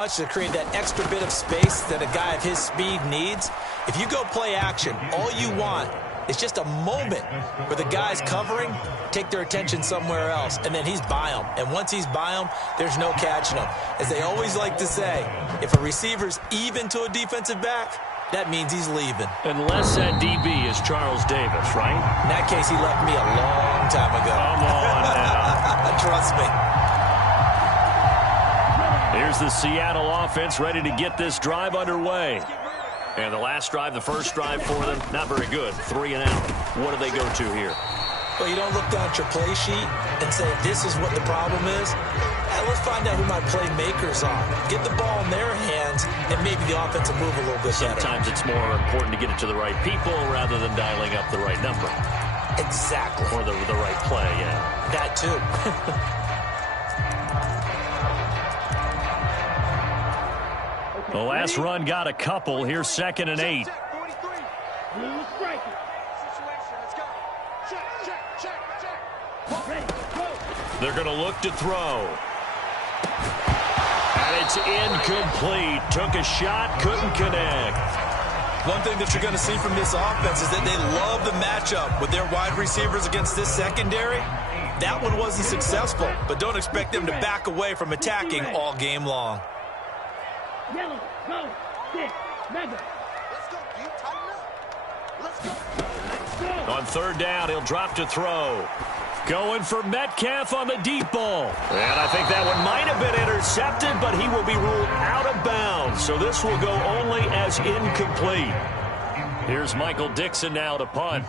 To create that extra bit of space that a guy of his speed needs. If you go play action, all you want is just a moment where the guy's covering, take their attention somewhere else, and then he's by them. And once he's by them, there's no catching him. As they always like to say, if a receiver's even to a defensive back, that means he's leaving. Unless that DB is Charles Davis, right? In that case, he left me a long time ago. Come on now. Trust me. Here's the Seattle offense ready to get this drive underway. And the last drive, the first drive for them, not very good. 3 and out. What do they go to here? Well, you don't look down at your play sheet and say, this is what the problem is. Let's find out who my playmakers are. Get the ball in their hands, and maybe the offense will move a little bit better. Sometimes it's more important to get it to the right people rather than dialing up the right number. Exactly. Or the right play, yeah. That too. The last run got a couple. Here's 2nd and 8. They're going to look to throw. And it's incomplete. Took a shot, couldn't connect. One thing that you're going to see from this offense is that they love the matchup with their wide receivers against this secondary. That one wasn't successful, but don't expect them to back away from attacking all game long. Yellow, go, stick, mega. Let's go, Pete. Tighten up. Let's go. On 3rd down, he'll drop to throw. Going for Metcalf on the deep ball. And I think that one might have been intercepted, but he will be ruled out of bounds. So this will go only as incomplete. Here's Michael Dixon now to punt.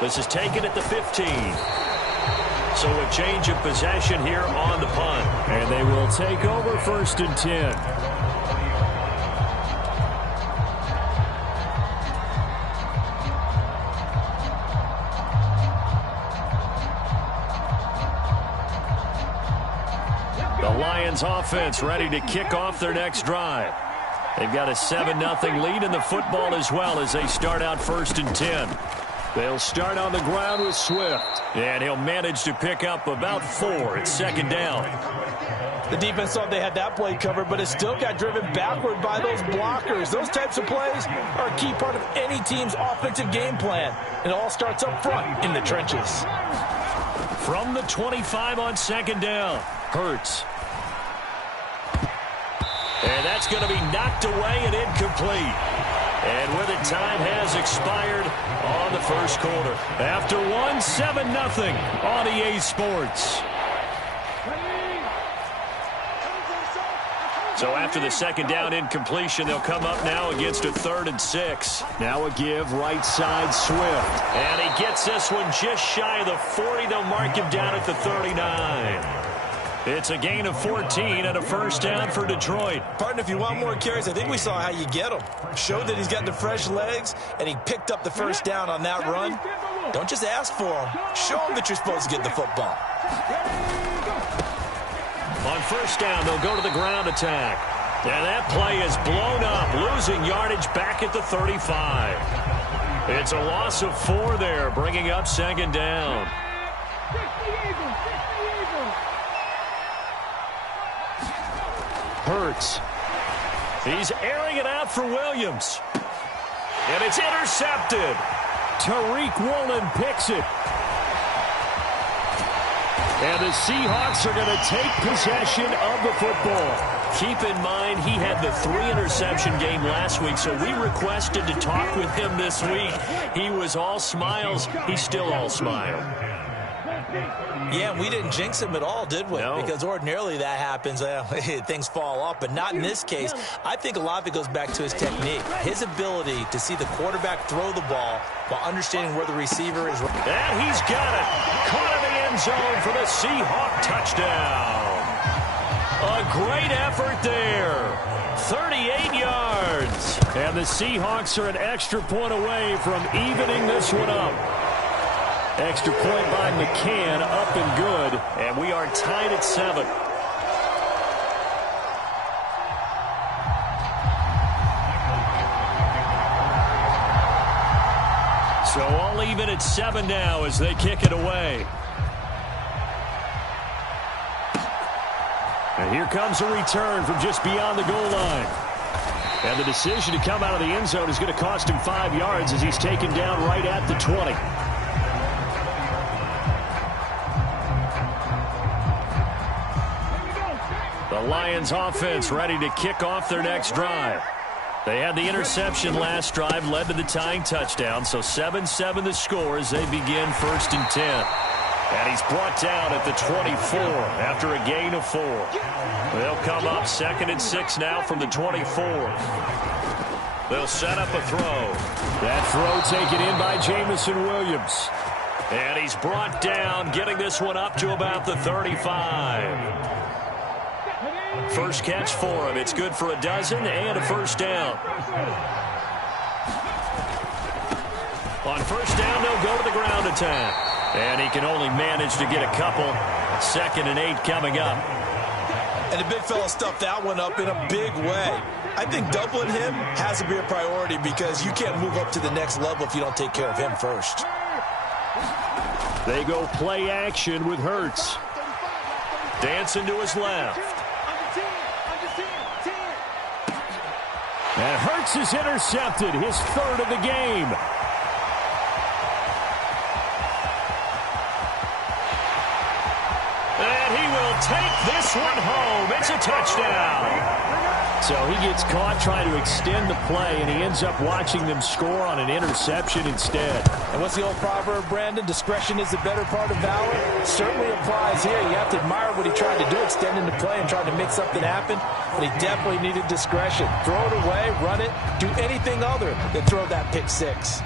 This is taken at the 15. So a change of possession here on the punt. And they will take over 1st and 10. The Lions offense ready to kick off their next drive. They've got a 7-0 lead in the football as well as they start out 1st and 10. They'll start on the ground with Swift. And he'll manage to pick up about 4 at 2nd down. The defense thought they had that play covered, but it still got driven backward by those blockers. Those types of plays are a key part of any team's offensive game plan. It all starts up front in the trenches. From the 25 on 2nd down, Hurts. And that's going to be knocked away and incomplete. And with it, time has expired on the 1st quarter. After 7-0 on EA Sports. So after the 2nd down incompletion, they'll come up now against a 3rd and 6. Now a give right side Swift. And he gets this one just shy of the 40. They'll mark him down at the 39. It's a gain of 14 and a 1st down for Detroit. Partner, if you want more carries, I think we saw how you get him. Showed that he's got the fresh legs, and he picked up the 1st down on that run. Don't just ask for him. Show him that you're supposed to get the football. On 1st down, they'll go to the ground attack. And that play is blown up, losing yardage back at the 35. It's a loss of 4 there, bringing up 2nd down. Hurts. He's airing it out for Williams. And it's intercepted. Tariq Woolen picks it. And the Seahawks are going to take possession of the football. Keep in mind, he had the 3-interception game last week, so we requested to talk with him this week. He was all smiles. He's still all smile. Yeah, we didn't jinx him at all, did we? No. Because ordinarily that happens. Things fall off, but not in this case. I think a lot of it goes back to his technique. His ability to see the quarterback throw the ball while understanding where the receiver is. And he's got it. Caught in the end zone for the Seahawk touchdown. A great effort there. 38 yards. And the Seahawks are an extra point away from evening this one up. Extra point by McCann, up and good. And we are tied at 7. So all even at 7 now as they kick it away. And here comes a return from just beyond the goal line. And the decision to come out of the end zone is going to cost him 5 yards as he's taken down right at the 20. The Lions offense ready to kick off their next drive. They had the interception last drive, led to the tying touchdown, so 7-7 the score as they begin 1st and 10. And he's brought down at the 24 after a gain of 4. They'll come up 2nd and 6 now from the 24. They'll set up a throw. That throw taken in by Jamison Williams. And he's brought down, getting this one up to about the 35. First catch for him. It's good for a dozen and a first down. On first down, they'll go to the ground attack. And he can only manage to get a couple. 2nd and 8 coming up. And the big fella stuffed that one up in a big way. I think doubling him has to be a priority because you can't move up to the next level if you don't take care of him first. They go play action with Hurts. Dancing to his left. And Hurts is intercepted, his 3rd of the game. And he will take this one home. It's a touchdown. So he gets caught trying to extend the play, and he ends up watching them score on an interception instead. And what's the old proverb, Brandon? Discretion is the better part of valor. It certainly applies here. You have to admire what he tried to do, extending the play and trying to make something happen. But he definitely needed discretion. Throw it away, run it, do anything other than throw that pick 6.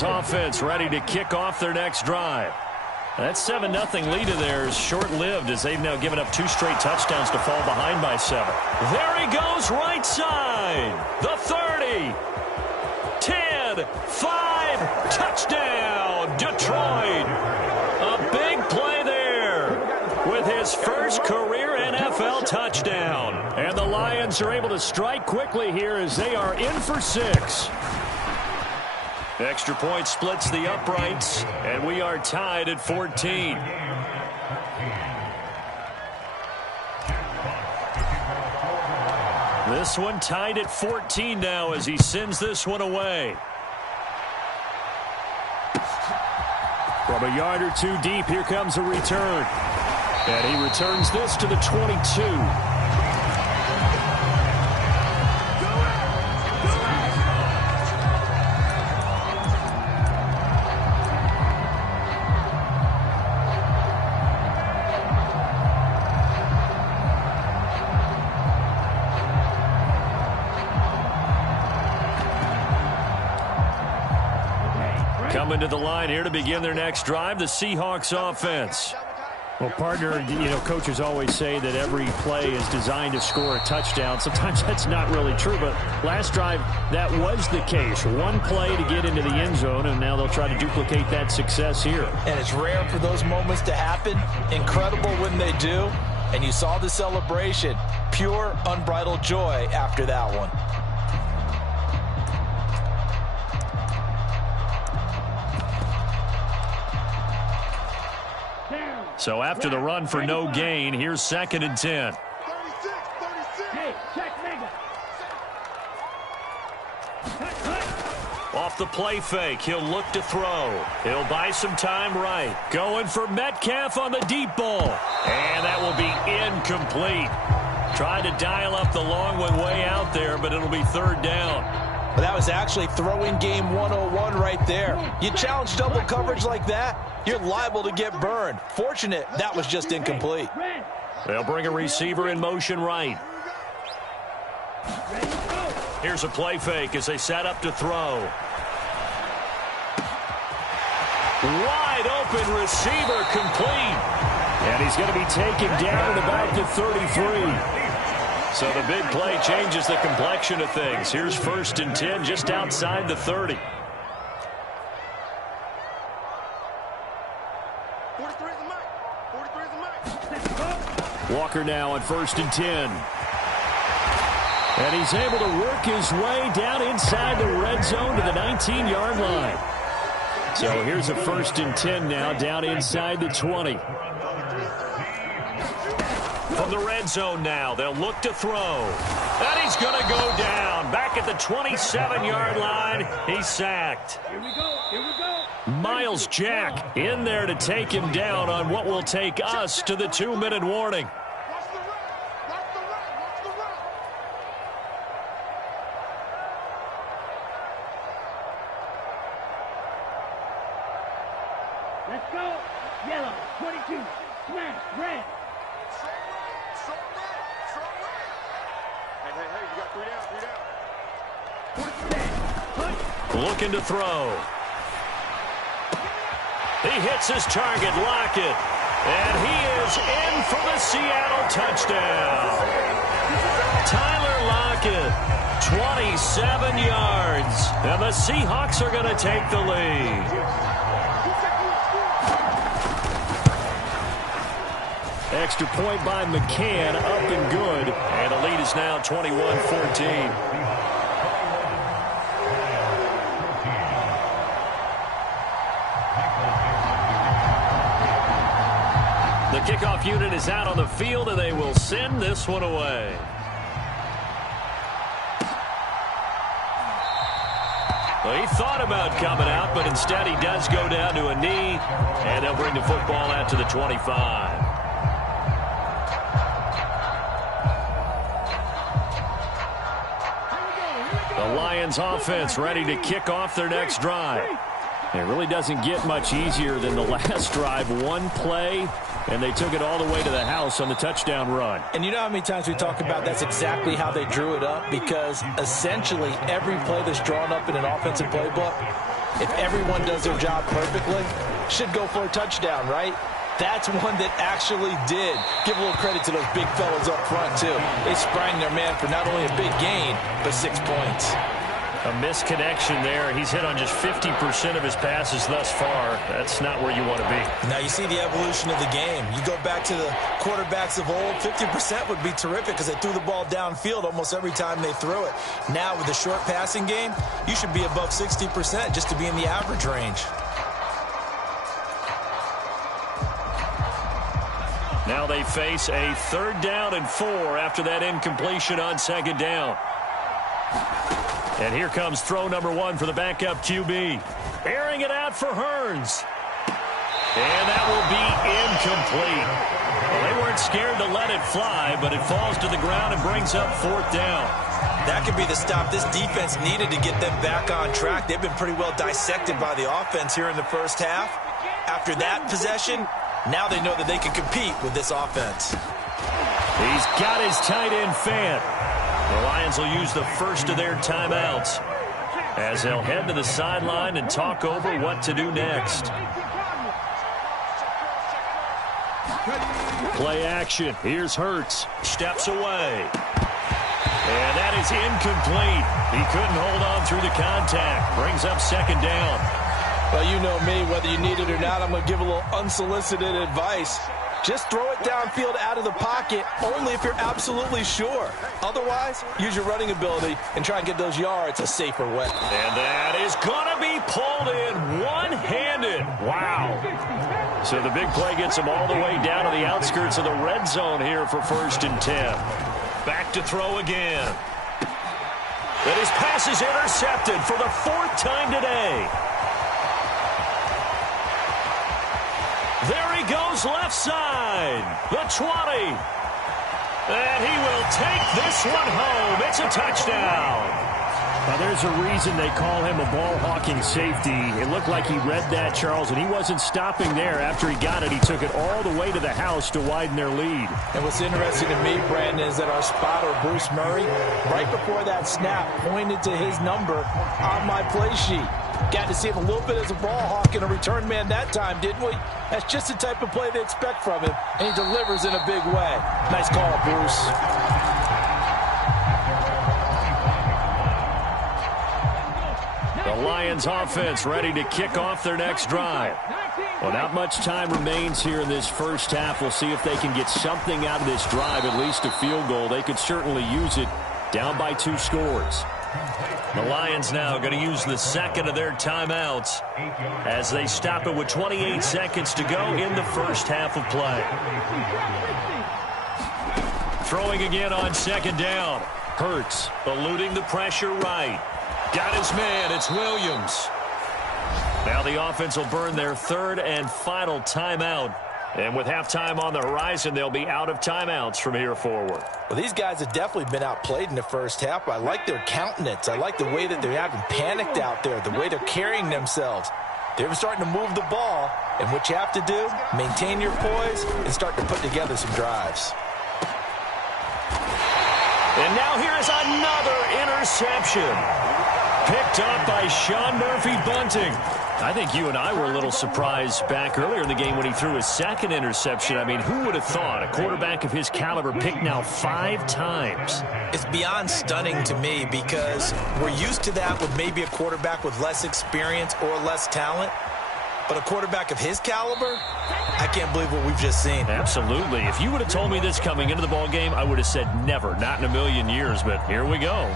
Offense ready to kick off their next drive. That 7-0 lead of theirs short-lived as they've now given up 2 straight touchdowns to fall behind by 7. There he goes right side. The 30. 10. 5. Touchdown. Detroit. A big play there with his first career NFL touchdown. And the Lions are able to strike quickly here as they are in for 6. Extra point splits the uprights, and we are tied at 14. This one tied at 14 now as he sends this one away. From a yard or 2 deep, here comes a return. And he returns this to the 22. Coming to the line here to begin their next drive, the Seahawks offense. Well, partner, coaches always say that every play is designed to score a touchdown. Sometimes that's not really true, but last drive, that was the case. One play to get into the end zone, and now they'll try to duplicate that success here. And it's rare for those moments to happen. Incredible when they do. And you saw the celebration. Pure, unbridled joy after that one. So after the run for no gain, here's 2nd and 10. 36. Hey, check mega. Off the play fake, he'll look to throw. He'll buy some time right. Going for Metcalf on the deep ball. And that will be incomplete. Trying to dial up the long one way out there, but it'll be 3rd down. But that was actually throwing game 101 right there. You challenge double coverage like that, you're liable to get burned. Fortunate that was just incomplete. They'll bring a receiver in motion right. Here's a play fake as they set up to throw. Wide open receiver complete. And he's going to be taken down at about the 33. So the big play changes the complexion of things. Here's 1st and 10 just outside the 30. 43 is the mic. 43 is the mic. Walker now on 1st and 10. And he's able to work his way down inside the red zone to the 19-yard line. So here's a 1st and 10 now down inside the 20. From the red zone now, they'll look to throw. And he's going to go down. Back at the 27-yard line, he's sacked. Here we go. Here we go. Miles Jack in there to take him down on what will take us to the 2-minute warning. Watch the run. Watch the run. Watch the run. Let's go. Yellow. 22. Smash. Red. Hey, you got 3 down, 3 down. Looking to throw. He hits his target, Lockett. And he is in for the Seattle touchdown. Tyler Lockett, 27 yards. And the Seahawks are going to take the lead. Extra point by McCann, up and good. And the lead is now 21-14. The kickoff unit is out on the field, and they will send this one away. Well, he thought about coming out, but instead he does go down to a knee, and they'll bring the football out to the 25. The Lions offense ready to kick off their next drive. It really doesn't get much easier than the last drive. One play, and they took it all the way to the house on the touchdown run. And you know how many times we talk about that's exactly how they drew it up? Because essentially every play that's drawn up in an offensive playbook, if everyone does their job perfectly, should go for a touchdown, right? That's one that actually did. Give a little credit to those big fellas up front, too. They sprang their man for not only a big gain, but 6 points. A misconnection there. He's hit on just 50% of his passes thus far. That's not where you want to be. Now you see the evolution of the game. You go back to the quarterbacks of old, 50% would be terrific because they threw the ball downfield almost every time they threw it. Now with the short passing game, you should be above 60% just to be in the average range. Now they face a 3rd down and 4 after that incompletion on 2nd down. And here comes throw number 1 for the backup QB. Airing it out for Hearns. And that will be incomplete. Well, they weren't scared to let it fly, but it falls to the ground and brings up 4th down. That could be the stop this defense needed to get them back on track. They've been pretty well dissected by the offense here in the first half. After that possession, now they know that they can compete with this offense. He's got his tight end Fant. The Lions will use the first of their timeouts as they'll head to the sideline and talk over what to do next. Play action. Here's Hurts. Steps away. And that is incomplete. He couldn't hold on through the contact. Brings up 2nd down. Well, you know me, whether you need it or not, I'm going to give a little unsolicited advice. Just throw it downfield out of the pocket only if you're absolutely sure. Otherwise, use your running ability and try and get those yards a safer way. And that is going to be pulled in one-handed. Wow. So the big play gets him all the way down to the outskirts of the red zone here for 1st and 10. Back to throw again. And his pass is intercepted for the 4th time today. There he goes left side. The 20. And he will take this one home. It's a touchdown. Now, there's a reason they call him a ball-hawking safety. It looked like he read that, Charles, and he wasn't stopping there. After he got it, he took it all the way to the house to widen their lead. And what's interesting to me, Brandon, is that our spotter, Bruce Murray, right before that snap, pointed to his number on my play sheet. Got to see him a little bit as a ball hawk and a return man that time, didn't we? That's just the type of play they expect from him, and he delivers in a big way. Nice call, Bruce. The Lions offense ready to kick off their next drive. Well, not much time remains here in this first half. We'll see if they can get something out of this drive, at least a field goal. They could certainly use it, down by 2 scores. The Lions now going to use the second of their timeouts as they stop it with 28 seconds to go in the first half of play. Throwing again on second down. Hurts eluding the pressure right. Got his man. It's Williams. Now the offense will burn their third and final timeout. And with halftime on the horizon, they'll be out of timeouts from here forward. Well, these guys have definitely been outplayed in the first half. I like their countenance. I like the way that they're having panicked out there, the way they're carrying themselves. They're starting to move the ball, and what you have to do, maintain your poise and start to put together some drives. And now here's another interception. Picked up by Sean Murphy-Bunting. I think you and I were a little surprised back earlier in the game when he threw his second interception. I mean, who would have thought a quarterback of his caliber picked now 5 times? It's beyond stunning to me because we're used to that with maybe a quarterback with less experience or less talent. But a quarterback of his caliber, I can't believe what we've just seen. Absolutely. If you would have told me this coming into the ball game, I would have said never, not in a million years. But here we go.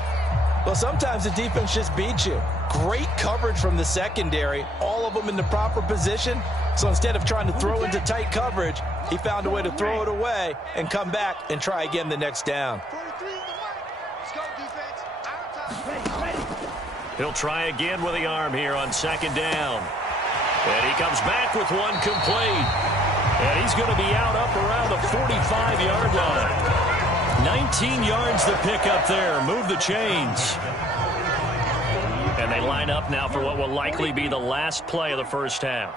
Well, sometimes the defense just beats you. Great coverage from the secondary, all of them in the proper position. So instead of trying to throw into tight coverage, he found a way to throw it away and come back and try again the next down. He'll try again with the arm here on second down. And he comes back with one complete. And he's going to be out up around the 45-yard line. 19 yards to pick up there. Move the chains. And they line up now for what will likely be the last play of the first half.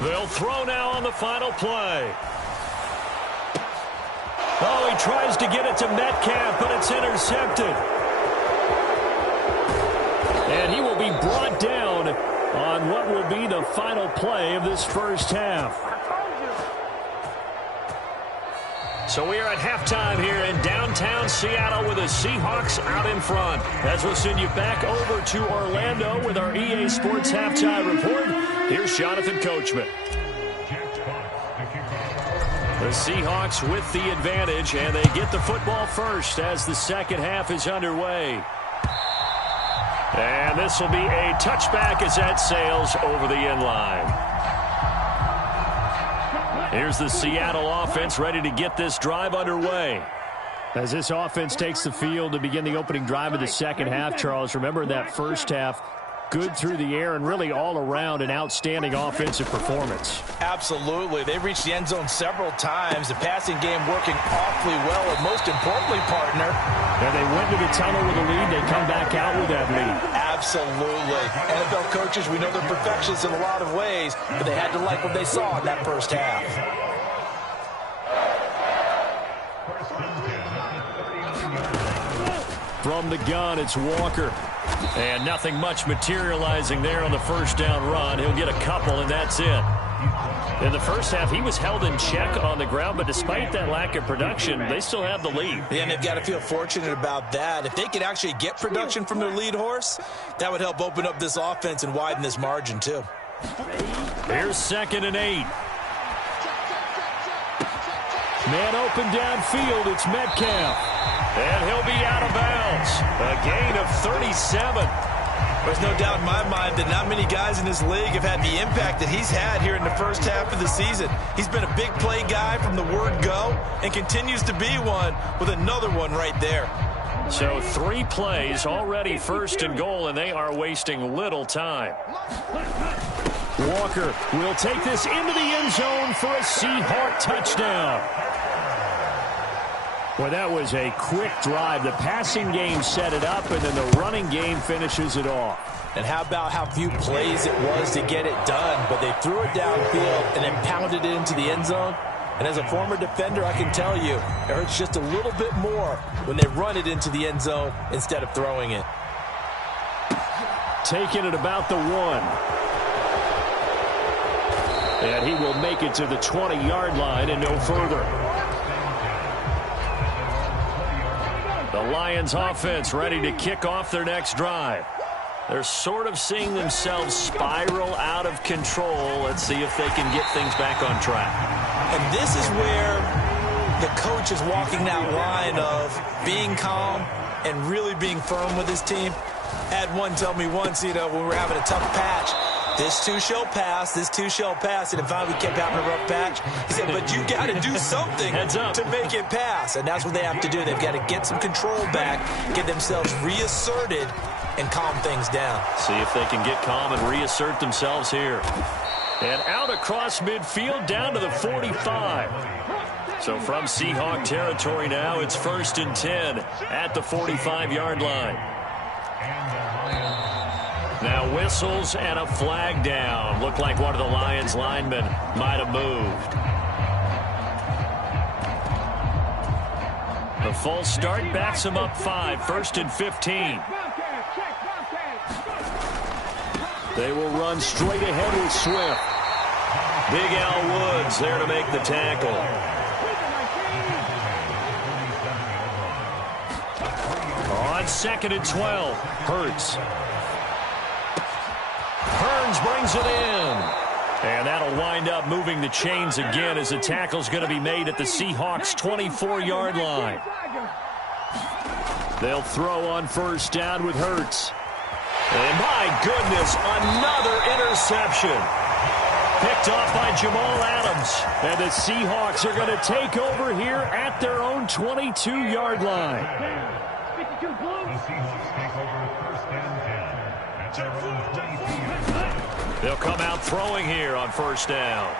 They'll throw now on the final play. Oh, he tries to get it to Metcalf, but it's intercepted. And he will be brought down on what will be the final play of this first half. So we are at halftime here in downtown Seattle with the Seahawks out in front. As we'll send you back over to Orlando with our EA Sports Halftime Report, here's Jonathan Coachman. The Seahawks with the advantage, and they get the football first as the second half is underway. And this will be a touchback as that sails over the end line. Here's the Seattle offense ready to get this drive underway. As this offense takes the field to begin the opening drive of the second half, Charles, remember that first half, good through the air and really all around an outstanding offensive performance. Absolutely. They reached the end zone several times. The passing game working awfully well, and most importantly, partner. And they went to the tunnel with a lead. They come back out with that lead. Absolutely. NFL coaches, we know they're perfectionists in a lot of ways, but they had to like what they saw in that first half. From the gun, it's Walker. And nothing much materializing there on the first down run. He'll get a couple, and that's it. In the first half, he was held in check on the ground, but despite that lack of production, they still have the lead. Yeah, and they've got to feel fortunate about that. If they could actually get production from their lead horse, that would help open up this offense and widen this margin, too. Here's 2nd and 8. Man open downfield, it's Metcalf. And he'll be out of bounds. A gain of 37. There's no doubt in my mind that not many guys in this league have had the impact that he's had here in the first half of the season. He's been a big play guy from the word go and continues to be one with another one right there. So 3 plays already 1st and goal, and they are wasting little time. Walker will take this into the end zone for a Seahawk touchdown. Well, that was a quick drive. The passing game set it up, and then the running game finishes it off. And how about how few plays it was to get it done, but they threw it downfield and then pounded it into the end zone, And as a former defender, I can tell you, it hurts just a little bit more when they run it into the end zone instead of throwing it. Taking it about the 1. And he will make it to the 20-yard line and no further. The Lions offense ready to kick off their next drive. They're sort of seeing themselves spiral out of control. Let's see if they can get things back on track. And this is where the coach is walking that line of being calm and really being firm with his team. Had one tell me once, when we were having a tough patch, this too shall pass, this too shall pass. And finally we kept having a rough patch. He said, but you got to do something to make it pass. And that's what they have to do. They've got to get some control back, get themselves reasserted, and calm things down. See if they can get calm and reassert themselves here. And out across midfield down to the 45. So from Seahawk territory now, it's 1st and 10 at the 45-yard line. Now whistles and a flag down. Looked like one of the Lions linemen might have moved. The false start backs him up 5, 1st and 15. They will run straight ahead with Swift. Big Al Woods there to make the tackle. On 2nd and 12, Hurts. Burns brings it in. And that'll wind up moving the chains again as the tackle's going to be made at the Seahawks' 24-yard line. They'll throw on 1st down with Hurts. And my goodness, another interception. Picked off by Jamal Adams. And the Seahawks are going to take over here at their own 22-yard line. The Seahawks take over 1st and 10 at their own 22-yard line. They'll come out throwing here on 1st down.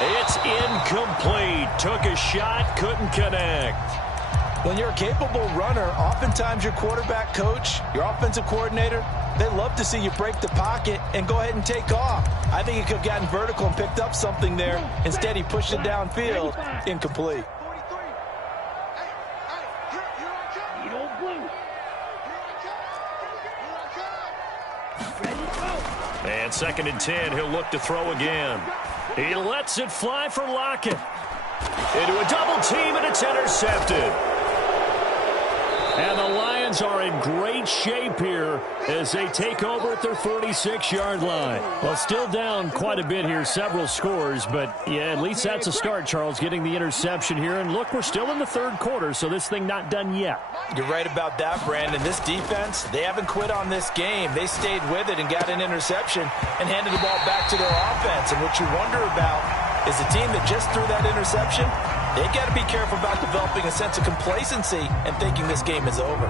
It's incomplete. Took a shot, couldn't connect. When you're a capable runner, oftentimes your quarterback coach, your offensive coordinator, they love to see you break the pocket and go ahead and take off. I think he could have gotten vertical and picked up something there. Instead, he pushed it downfield. Incomplete. And 2nd and 10, he'll look to throw again. He lets it fly for Lockett. Into a double team, and it's intercepted. And the Lions are in great shape here as they take over at their 46-yard line. Well, still down quite a bit here, several scores, but yeah, at least that's a start, Charles, getting the interception here. And look, we're still in the 3rd quarter, so this thing not done yet. You're right about that, Brandon. This defense, they haven't quit on this game. They stayed with it and got an interception and handed the ball back to their offense. And what you wonder about is the team that just threw that interception, they got to be careful about developing a sense of complacency and thinking this game is over.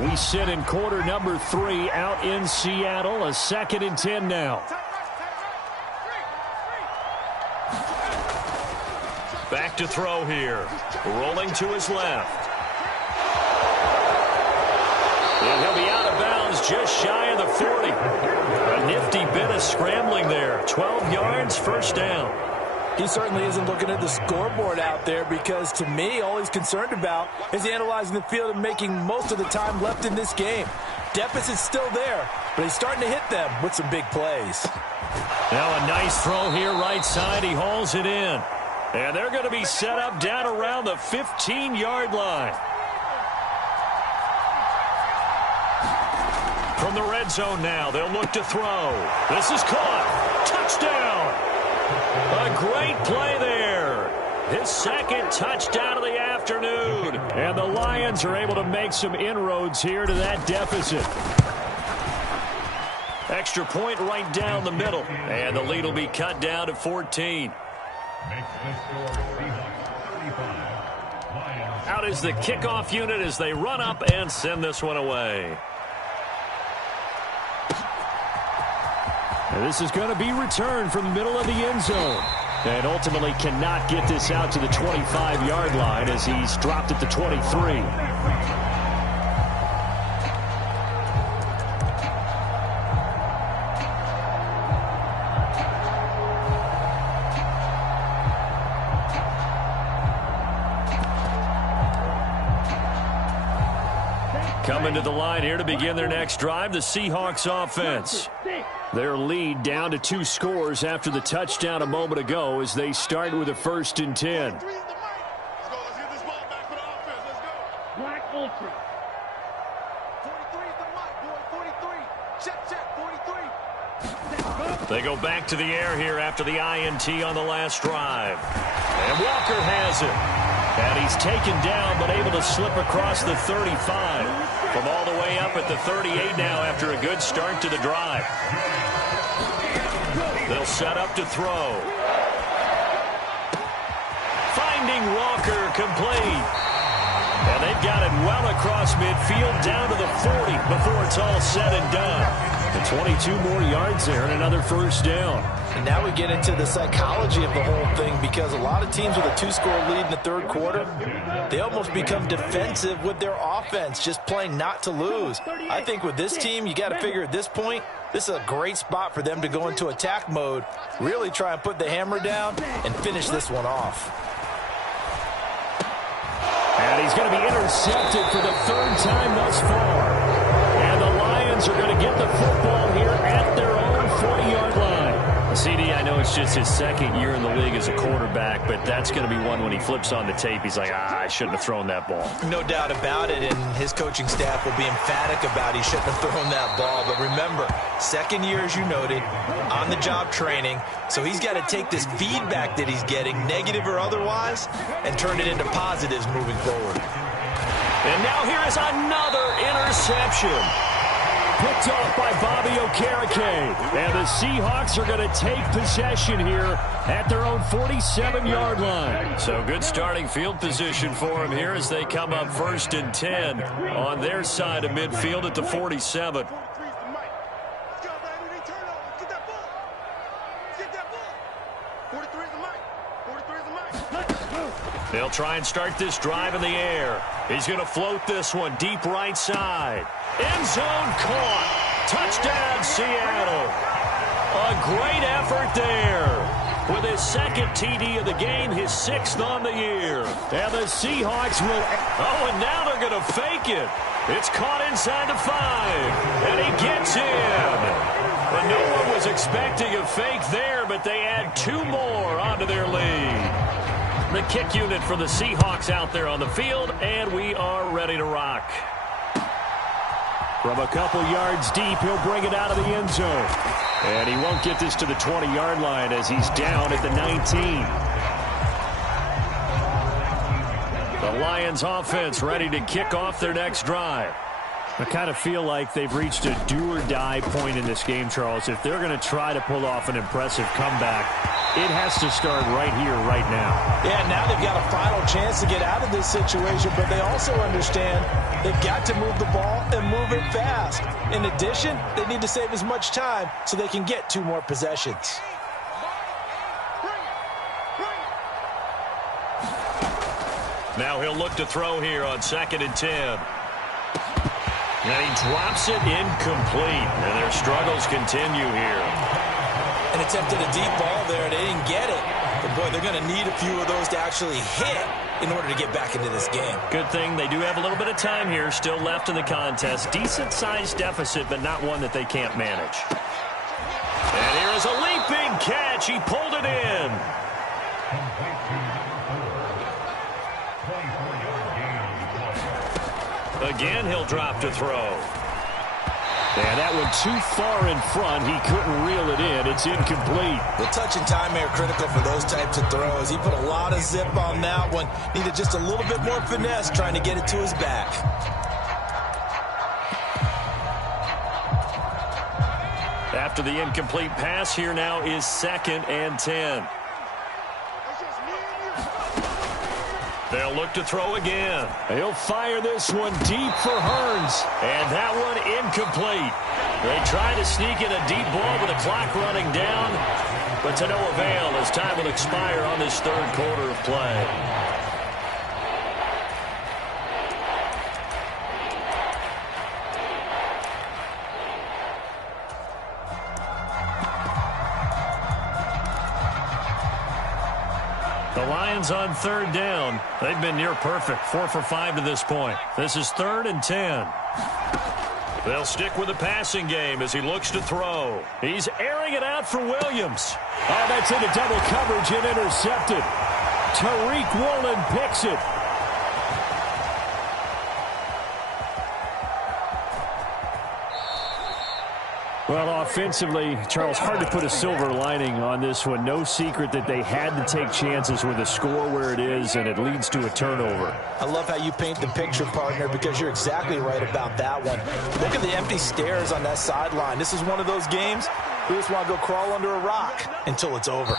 We sit in quarter number 3 out in Seattle. A 2nd and 10 now. Back to throw here. Rolling to his left. And he'll be out of bounds just shy of the 40. A nifty bit of scrambling there. 12 yards, 1st down. He certainly isn't looking at the scoreboard out there because, to me, all he's concerned about is analyzing the field and making most of the time left in this game. Deficit's still there, but he's starting to hit them with some big plays. Now a nice throw here right side. He hauls it in. And they're going to be set up down around the 15-yard line. From the red zone now, they'll look to throw. This is caught. Touchdown. A great play there. His 2nd touchdown of the afternoon. And the Lions are able to make some inroads here to that deficit. Extra point right down the middle. And the lead will be cut down to 14. Out is the kickoff unit as they run up and send this one away. And this is going to be returned from the middle of the end zone. And ultimately cannot get this out to the 25-yard line as he's dropped at the 23. Coming to the line here to begin their next drive, the Seahawks offense. Their lead down to 2 scores after the touchdown a moment ago as they start with a 1st and 10. Black Ultra. 43 is the mic, boy. 43. Check, 43. They go back to the air here after the INT on the last drive. And Walker has it. And he's taken down but able to slip across the 35. From all the way up at the 38 now after a good start to the drive. They'll set up to throw. Finding Walker complete. And they've got it well across midfield down to the 40 before it's all said and done. And 22 more yards there and another 1st down. And now we get into the psychology of the whole thing, because a lot of teams with a 2-score lead in the 3rd quarter, they almost become defensive with their offense, just playing not to lose. I think with this team, you got to figure at this point, this is a great spot for them to go into attack mode, really try and put the hammer down and finish this one off. And he's going to be intercepted for the 3rd time thus far. And the Lions are going to get the football here at their own 40-yard line. CD, I know it's just his 2nd year in the league as a quarterback, but that's going to be one when he flips on the tape. He's like, I shouldn't have thrown that ball. No doubt about it, and his coaching staff will be emphatic about he shouldn't have thrown that ball. But remember, 2nd year, as you noted, on-the-job training, so he's got to take this feedback that he's getting, negative or otherwise, and turn it into positives moving forward. And now here is another interception. Picked off by Bobby Okereke. And the Seahawks are going to take possession here at their own 47-yard line. So good starting field position for them here as they come up 1st and 10 on their side of midfield at the 47. They'll try and start this drive in the air. He's going to float this one deep right side. End zone caught. Touchdown, Seattle. A great effort there. With his 2nd TD of the game, his 6th on the year. And the Seahawks will... Oh, and now they're going to fake it. It's caught inside the 5. And he gets in. And no one was expecting a fake there, but they add 2 more onto their lead. The kick unit for the Seahawks out there on the field, and we are ready to rock. From a couple yards deep, he'll bring it out of the end zone. And he won't get this to the 20-yard line as he's down at the 19. The Lions offense ready to kick off their next drive. I kind of feel like they've reached a do-or-die point in this game, Charles. If they're going to try to pull off an impressive comeback, it has to start right here, right now. Yeah, now they've got a final chance to get out of this situation, but they also understand they've got to move the ball and move it fast. In addition, they need to save as much time so they can get 2 more possessions. Now he'll look to throw here on 2nd and 10. And he drops it incomplete. And their struggles continue here. And attempted a deep ball there. They didn't get it. But, boy, they're going to need a few of those to actually hit in order to get back into this game. Good thing they do have a little bit of time here still left in the contest. Decent-sized deficit, but not one that they can't manage. And here is a leaping catch. He pulled it in. Again, he'll drop to throw. And that one too far in front. He couldn't reel it in. It's incomplete. The touch and time are critical for those types of throws. He put a lot of zip on that one. Needed just a little bit more finesse trying to get it to his back. After the incomplete pass, here now is 2nd and 10. They'll look to throw again. He'll fire this one deep for Hearns. And that one incomplete. They try to sneak in a deep ball with the clock running down, but to no avail as time will expire on this 3rd quarter of play. The Lions on 3rd down. They've been near perfect, 4 for 5 to this point. This is 3rd and 10. They'll stick with the passing game as he looks to throw. He's airing it out for Williams. Oh, that's into double coverage and intercepted. Tariq Woolen picks it. Well, offensively, Charles, hard to put a silver lining on this one. No secret that they had to take chances with the score where it is, and it leads to a turnover. I love how you paint the picture, partner, because you're exactly right about that one. Look at the empty stairs on that sideline. This is one of those games we just want to go crawl under a rock until it's over.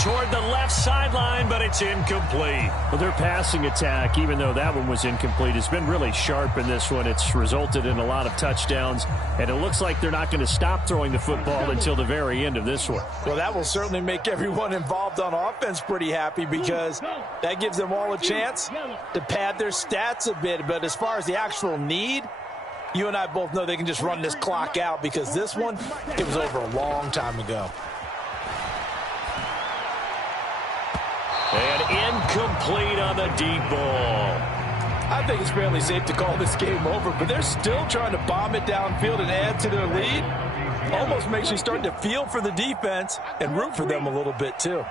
Toward the left sideline, but it's incomplete. Well, their passing attack, even though that one was incomplete, has been really sharp in this one. It's resulted in a lot of touchdowns, and it looks like they're not going to stop throwing the football until the very end of this one. Well, that will certainly make everyone involved on offense pretty happy, because that gives them all a chance to pad their stats a bit. But as far as the actual need, you and I both know they can just run this clock out, because this one, it was over a long time ago. And incomplete on the deep ball. I think it's fairly safe to call this game over, but they're still trying to bomb it downfield and add to their lead. Almost makes you start to feel for the defense and root for them a little bit too.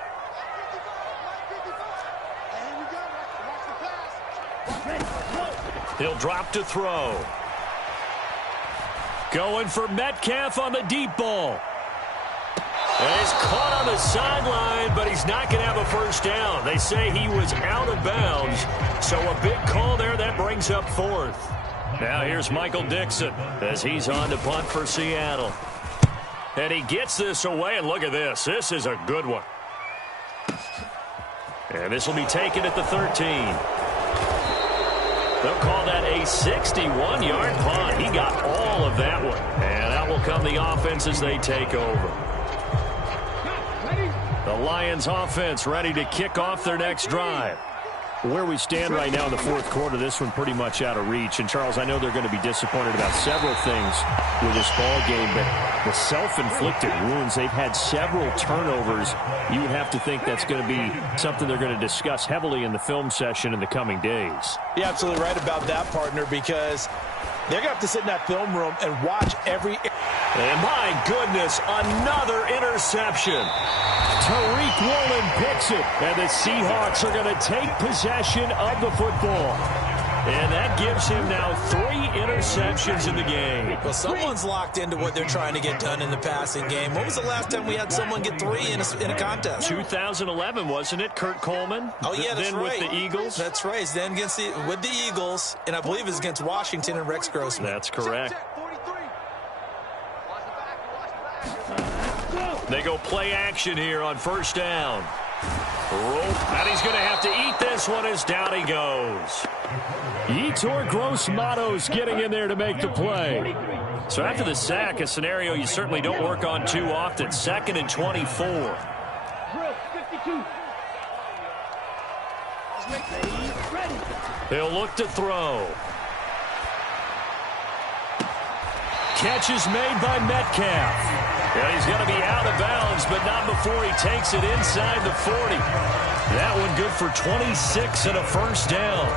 He'll drop to throw. Going for Metcalf on the deep ball. And he's caught on the sideline, but he's not going to have a first down. They say he was out of bounds, so a big call there. That brings up fourth. Now here's Michael Dixon as he's on to punt for Seattle. And he gets this away, and look at this. This is a good one. And this will be taken at the 13. They'll call that a 61-yard punt. He got all of that one. And out will come the offense as they take over. The Lions offense ready to kick off their next drive. Where we stand right now in the fourth quarter, this one pretty much out of reach. And, Charles, I know they're going to be disappointed about several things with this ball game, but the self-inflicted wounds, they've had several turnovers. You would have to think that's going to be something they're going to discuss heavily in the film session in the coming days. You're absolutely right about that, partner, because they're going to have to sit in that film room and watch every... And my goodness, another interception. Tariq Woolen picks it, and the Seahawks are going to take possession of the football. And that gives him now 3 interceptions in the game. Well, someone's locked into what they're trying to get done in the passing game. When was the last time we had someone get 3 in a contest? 2011, wasn't it? Kurt Coleman? Oh, yeah, that's then right. With the Eagles? That's right. Then with the Eagles, and I believe it's against Washington and Rex Grossman. That's correct. They go play action here on first down. And he's going to have to eat this one as down he goes. Yetur Gross-Matos getting in there to make the play. So after the sack, a scenario you certainly don't work on too often. 2nd and 24. He'll look to throw. Catch is made by Metcalf. Yeah, he's going to be out of bounds, but not before he takes it inside the 40. That one good for 26 and a first down.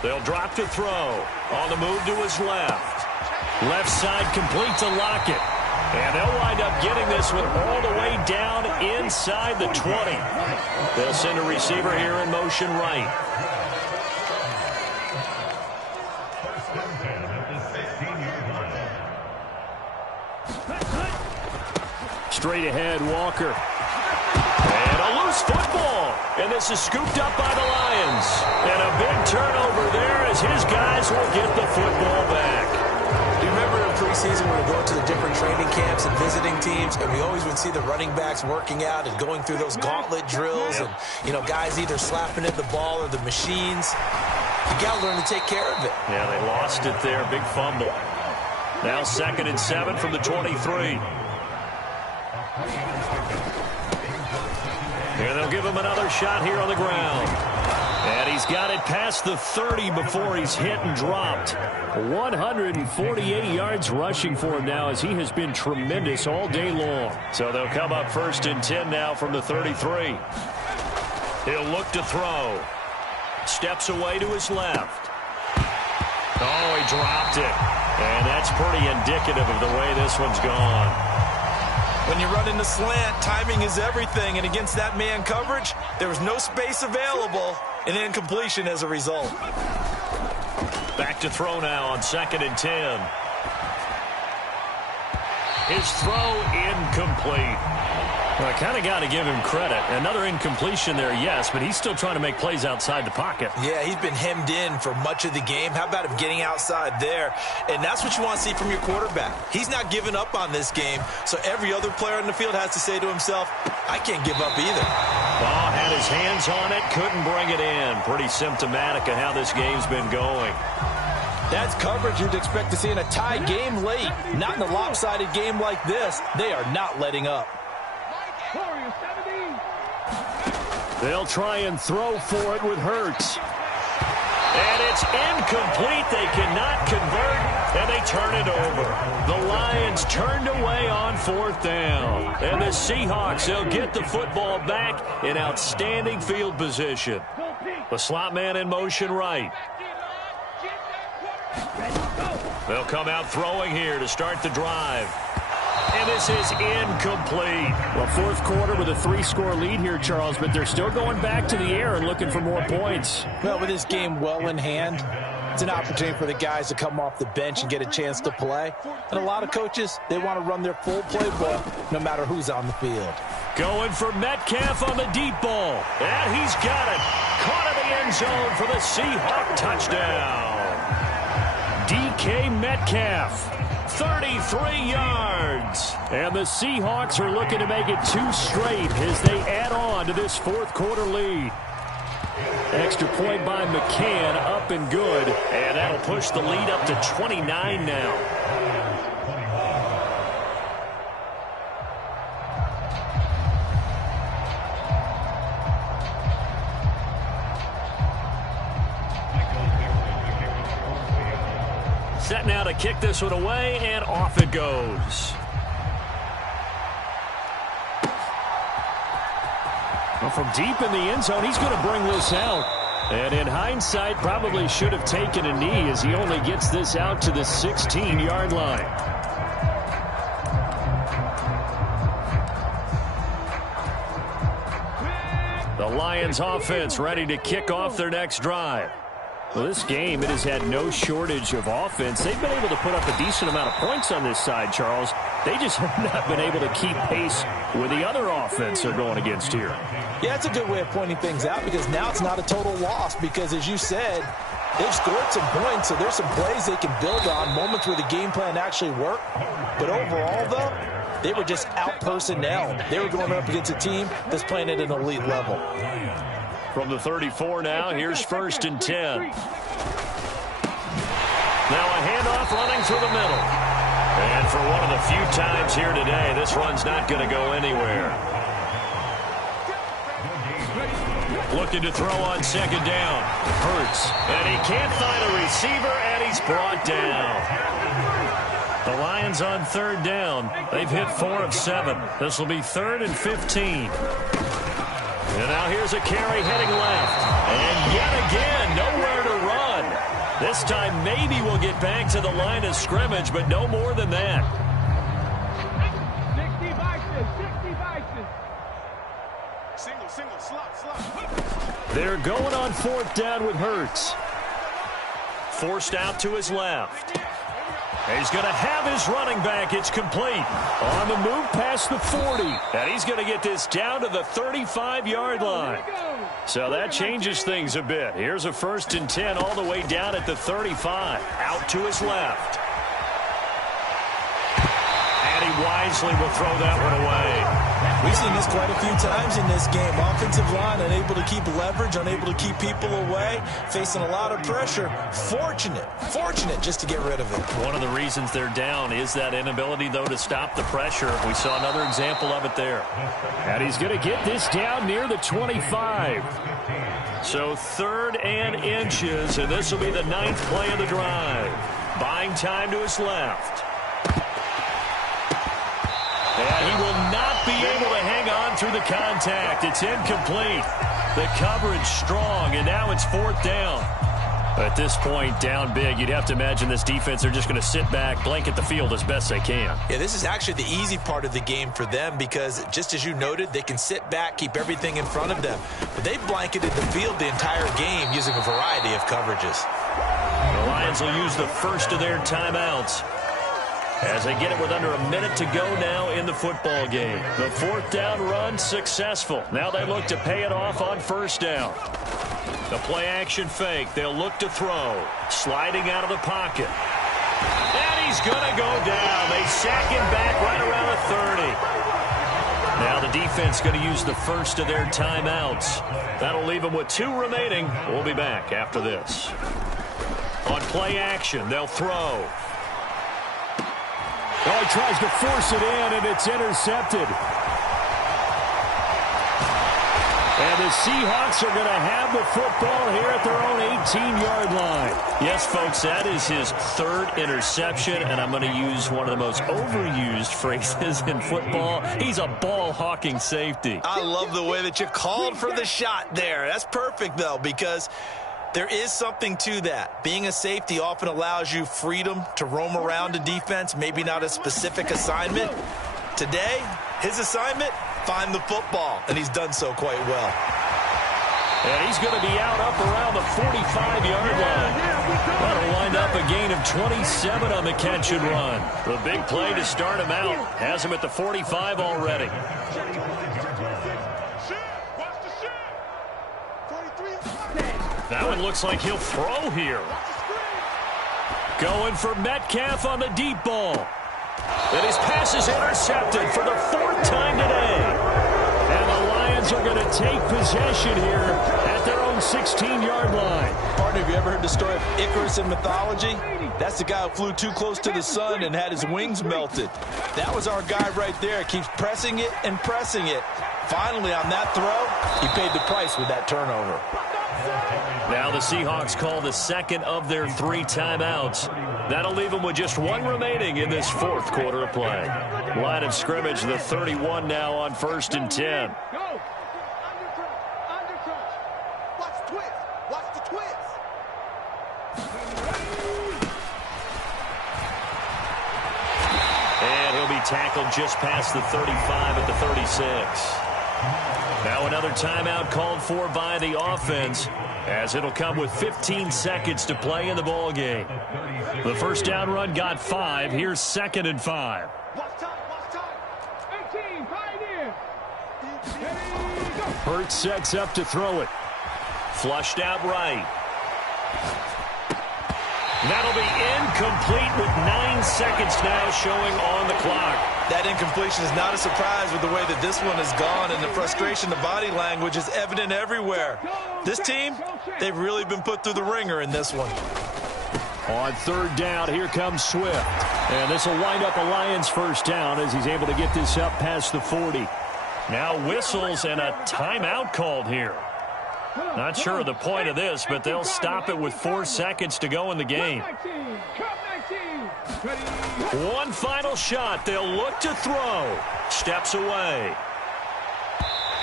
They'll drop to throw. On the move to his left. Left side complete to Lockett. And they'll wind up getting this one all the way down inside the 20. They'll send a receiver here in motion right. Straight ahead, Walker. And a loose football. And this is scooped up by the Lions. And a big turnover there as his guys will get the football back. Do you remember in preseason when we were going to the different training camps and visiting teams, and we always would see the running backs working out and going through those gauntlet drills, and, you know, guys either slapping at the ball or the machines. You got to learn to take care of it. Yeah, they lost it there. Big fumble. Now 2nd and 7 from the 23. And they'll give him another shot here on the ground. And he's got it past the 30 before he's hit and dropped. 148 yards rushing for him now as he has been tremendous all day long. So they'll come up 1st and 10 now from the 33. He'll look to throw. Steps away to his left. Oh, he dropped it. And that's pretty indicative of the way this one's gone. When you run into slant, timing is everything. And against that man coverage, there was no space available. An incompletion as a result. Back to throw now on 2nd and 10. His throw incomplete. Well, I kind of got to give him credit. Another incompletion there, yes, but he's still trying to make plays outside the pocket. Yeah, he's been hemmed in for much of the game. How about him getting outside there? And that's what you want to see from your quarterback. He's not giving up on this game, so every other player in the field has to say to himself, I can't give up either. Oh, had his hands on it, couldn't bring it in. Pretty symptomatic of how this game's been going. That's coverage you'd expect to see in a tie game late. Not in a lopsided game like this. They are not letting up. They'll try and throw for it with Hurts. And it's incomplete. They cannot convert, and they turn it over. The Lions turned away on 4th down. And the Seahawks, they'll get the football back in outstanding field position. The slot man in motion right. They'll come out throwing here to start the drive. And this is incomplete. Well, 4th quarter with a 3-score lead here, Charles, but they're still going back to the air and looking for more points. Well, with this game well in hand, it's an opportunity for the guys to come off the bench and get a chance to play. And a lot of coaches, they want to run their full playbook no matter who's on the field. Going for Metcalf on the deep ball. And he's got it. Caught in the end zone for the Seahawk touchdown. DK Metcalf. 33 yards. And the Seahawks are looking to make it 2 straight as they add on to this 4th quarter lead. Extra point by McCann, up and good. And that'll push the lead up to 29 now. Set now to kick this one away, and off it goes. Well, from deep in the end zone, he's going to bring this out. And in hindsight, probably should have taken a knee as he only gets this out to the 16-yard line. The Lions offense ready to kick off their next drive. Well, this game, it has had no shortage of offense. They've been able to put up a decent amount of points on this side, Charles. They just have not been able to keep pace with the other offense they're going against here. Yeah, it's a good way of pointing things out because now it's not a total loss because, as you said, they've scored some points, so there's some plays they can build on, moments where the game plan actually worked. But overall, though, they were just out-personnelled. They were going up against a team that's playing at an elite level. From the 34 now, here's 1st and 10. Now a handoff running through the middle. And for one of the few times here today, this run's not going to go anywhere. Looking to throw on 2nd down. Hurts. And he can't find a receiver, and he's brought down. The Lions on 3rd down. They've hit 4 of 7. This will be 3rd and 15. And now here's a carry heading left. And yet again, nowhere to run. This time maybe we'll get back to the line of scrimmage, but no more than that. 60 vices. Single, slot. They're going on 4th down with Hurts. Forced out to his left. He's going to have his running back. It's complete. On the move past the 40. And he's going to get this down to the 35-yard line. So that changes things a bit. Here's a 1st and 10 all the way down at the 35. Out to his left. And he wisely will throw that one away. We've seen this quite a few times in this game. Offensive line unable to keep leverage, unable to keep people away, facing a lot of pressure. Fortunate just to get rid of it. One of the reasons they're down is that inability, though, to stop the pressure. We saw another example of it there. And he's going to get this down near the 25. So 3rd and inches, and this will be the 9th play of the drive. Buying time to his left. And he will not be able to hang on through the contact. It's incomplete. The coverage strong, and now it's 4th down. At this point, down big, you'd have to imagine this defense, they're just going to sit back, blanket the field as best they can. Yeah, this is actually the easy part of the game for them because, just as you noted, they can sit back, keep everything in front of them. But they've blanketed the field the entire game using a variety of coverages. The Lions will use the first of their timeouts as they get it with under a minute to go now in the football game. The 4th down run successful. Now they look to pay it off on 1st down. The play action fake. They'll look to throw. Sliding out of the pocket. And he's going to go down. They sack him back right around the 30. Now the defense going to use the first of their timeouts. That'll leave them with 2 remaining. We'll be back after this. On play action, they'll throw. Oh, he tries to force it in, and it's intercepted. And the Seahawks are going to have the football here at their own 18-yard line. Yes, folks, that is his 3rd interception, and I'm going to use one of the most overused phrases in football. He's a ball-hawking safety. I love the way that you called for the shot there. That's perfect, though, because there is something to that. Being a safety often allows you freedom to roam around a defense, maybe not a specific assignment. Today, his assignment, find the football, and he's done so quite well. And he's going to be out up around the 45-yard line. That'll wind up a gain of 27 on the catch and run. The big play to start him out has him at the 45 already. That one looks like he'll throw here. Going for Metcalf on the deep ball. And his pass is intercepted for the 4th time today. And the Lions are going to take possession here at their own 16-yard line. Partner, have you ever heard the story of Icarus in mythology? That's the guy who flew too close to the sun and had his wings melted. That was our guy right there. Keeps pressing it and pressing it. Finally, on that throw, he paid the price with that turnover. Now the Seahawks call the 2nd of their 3 timeouts. That'll leave them with just 1 remaining in this 4th quarter of play. Line of scrimmage, the 31 now on 1st and 10. Watch the twist. Watch the twist. And he'll be tackled just past the 35 at the 36. Now another timeout called for by the offense, as it'll come with 15 seconds to play in the ball game. The 1st down run got 5. Here's 2nd and 5. Watch time. Watch time. 18, pioneer. Hurts sets up to throw it. Flushed out right. That'll be incomplete with 9 seconds now showing on the clock. That incompletion is not a surprise with the way that this one has gone, and the frustration, the body language is evident everywhere. This team, they've really been put through the ringer in this one. On 3rd down, here comes Swift. And this will wind up a Lions 1st down as he's able to get this up past the 40. Now whistles and a timeout called here. Not sure of the point of this, but they'll stop it with 4 seconds to go in the game. One final shot. They'll look to throw. Steps away.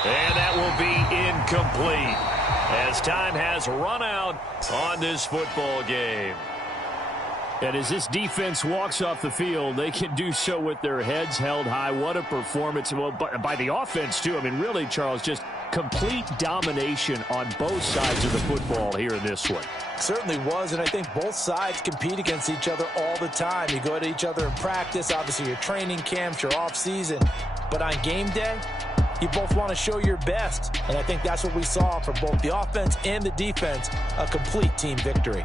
And that will be incomplete as time has run out on this football game. And as this defense walks off the field, they can do so with their heads held high. What a performance. Well, by the offense, too. I mean, really, Charles, just complete domination on both sides of the football here in this one. Certainly was, and I think both sides compete against each other all the time. You go at each other in practice, obviously your training camps, your off-season. But on game day, you both want to show your best. And I think that's what we saw from both the offense and the defense, a complete team victory.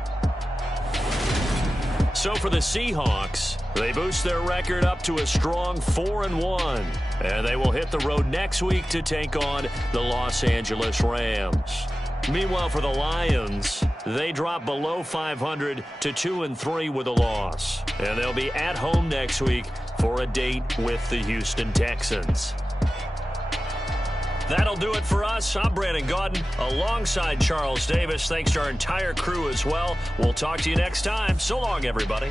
So for the Seahawks, they boost their record up to a strong 4-1. And they will hit the road next week to take on the Los Angeles Rams. Meanwhile, for the Lions, they drop below 500 to 2-3 with a loss. And they'll be at home next week for a date with the Houston Texans. That'll do it for us. I'm Brandon Gaudin alongside Charles Davis. Thanks to our entire crew as well. We'll talk to you next time. So long, everybody.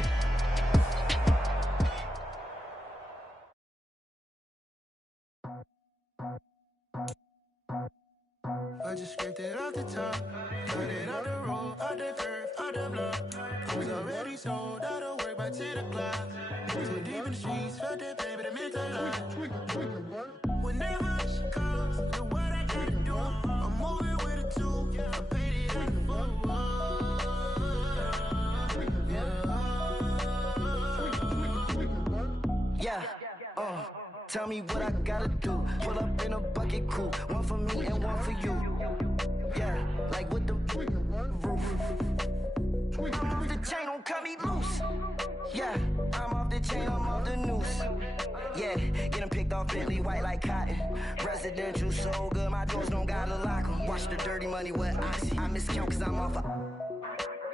I just scraped it off the top. Got it off the road, off the curve, off the block. I was already sold out of work by 10 o'clock. Too deep in the streets, felt that pain, but it meant a lot. Whenever she calls, the what I gotta do, I'm moving with a two. I paid it out the full. Yeah. Tell me what I gotta do. Pull up in a bucket crew, one for me and one for you. Yeah, like with the roof. I'm off the chain, don't cut me loose. Yeah, I'm off the chain, I'm off the noose. Yeah, getting picked off Bentley, white like cotton. Residential so good, my doors don't gotta lock 'em. Watch the dirty money with oxy. I miscount cause I'm off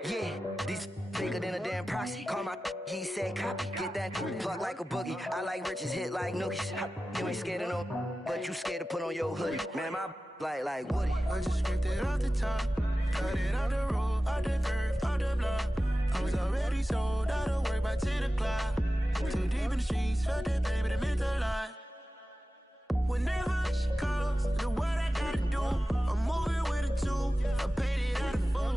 yeah, these bigger than a damn proxy. Call my he said copy. Get that plug like a boogie. I like riches, hit like nookies. You ain't scared of no, but you scared to put on your hoodie. Man, my like Woody. I just scraped it off the top. Cut it off the road, off the curve, off the block. I was already sold out of work by 10 o'clock. Too deep in the streets, felt that pain, but it meant a lot. Whenever she calls, the what I gotta do, I'm moving with a two. I paid it out of full.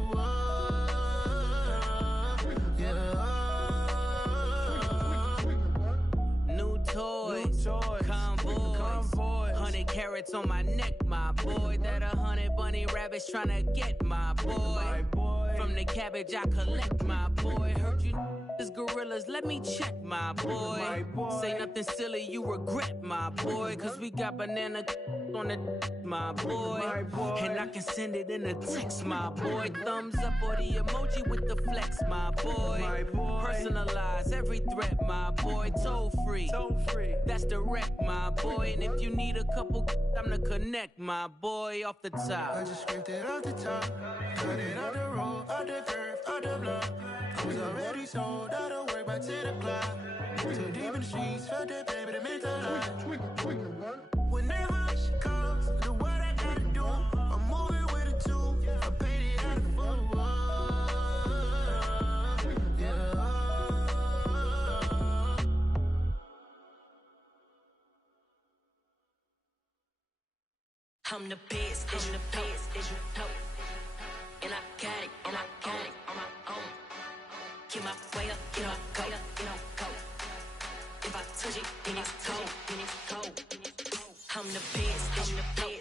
Toys, convoys, 100 carats on my neck, my boy. That 100 bunny rabbits tryna get my boy. From the cabbage I collect, my boy. Heard you is gorillas, let me check, my boy. Say nothing silly, you regret, my boy. Cause we got banana on the my boy. And I can send it in a text, my boy. Thumbs up or the emoji with the flex, my boy. Personalize every threat, my boy. Toll free. That's direct, my boy. And if you need a couple, I'm the connect, my boy. Off the top. I just scraped it off the top. Cut it off the road, off the curve, off the block. I was already sold out of work by 10 o'clock. Too deep in the streets, felt that pain, but it meant a lot. Whenever she calls, the what I gotta do, I'm moving with a two. I paid it out of full. I'm the best, I'm the best, and I got it, and I got it on my own. Get my way up, get up, go, get up, go. If I touch it, then it's cold, then it's cold. I'm the best, I'm the best.